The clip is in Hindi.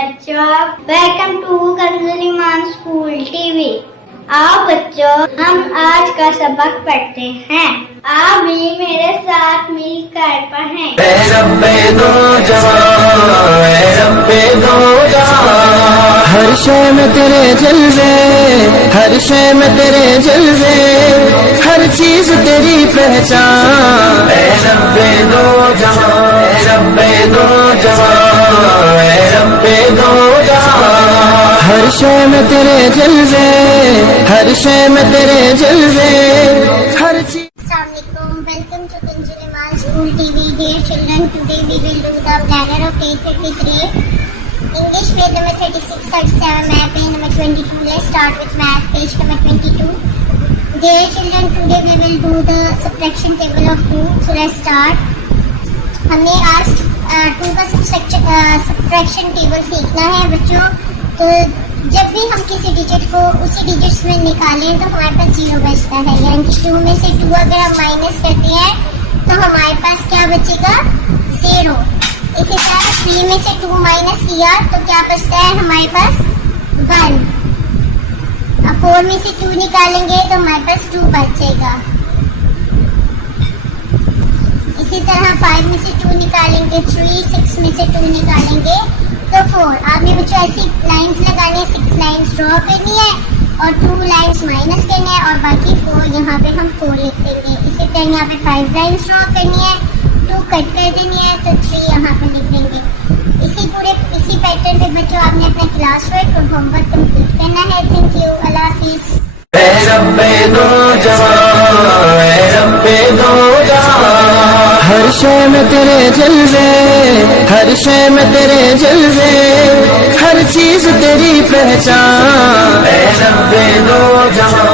बच्चों, वेलकम टू कंजुलीमान स्कूल टीवी। आओ बच्चों, हम आज का सबक पढ़ते हैं। आप भी मेरे साथ मिलकर पढ़ें। हर शय में तेरे जलवे, हर शय में तेरे जलवे, हर चीज तेरी पहचान। रब्बे दो जहां, रब्बे दो जहां, रब्बे दो जहां। हर शय में तेरे जलवे, हर शय में तेरे जलवे, हर चीज। Welcome to Kunjuliman School TV. Dear children, today we will do the planner of page 33. English page number 36, 37, math page number 22. Let's start with math page number 22. Dear children, today we will do the subtraction table of 2. So let's start. हमने आज 2 का subtraction table सीखना है बच्चों। तो जब भी हम किसी डिजिट को उसी डिजिट्स में निकालें तो हमारे पास 0 बचता है, यानी कि 2 में से 2 अगर हम माइनस करते हैं तो हमारे पास क्या बचेगा? 0। इसी तरह 3 में से 2 माइनस किया तो क्या बचता है हमारे पास? 1। अब 4 में से 2 निकालेंगे तो हमारे पास 2 बचेगा। इसी तरह 5 में से 2 निकालेंगे 3, 6 में से 2 निकालेंगे तो 4। आपने बच्चों ऐसी लाइंस लगानी है, 6 लाइंस ड्रॉ करनी है और 2 लाइंस माइनस करनी है और बाकी 4 यहाँ पे हम 4 लिख देंगे। इसी तरह यहाँ पे 5 लाइंस ड्रॉ करनी है, 2 कट कर देनी है तो 3 यहाँ पे लिख देंगे। इसी पैटर्न पे बच्चों आपने अपना क्लास वर्क और होमवर्क कंप्लीट करना है। थैंक यू, अल्लाह हाफिज। हर शय में तेरे जलवे, हर शय में तेरे जलवे, हर चीज तेरी पहचान। रब्बे दो जहां।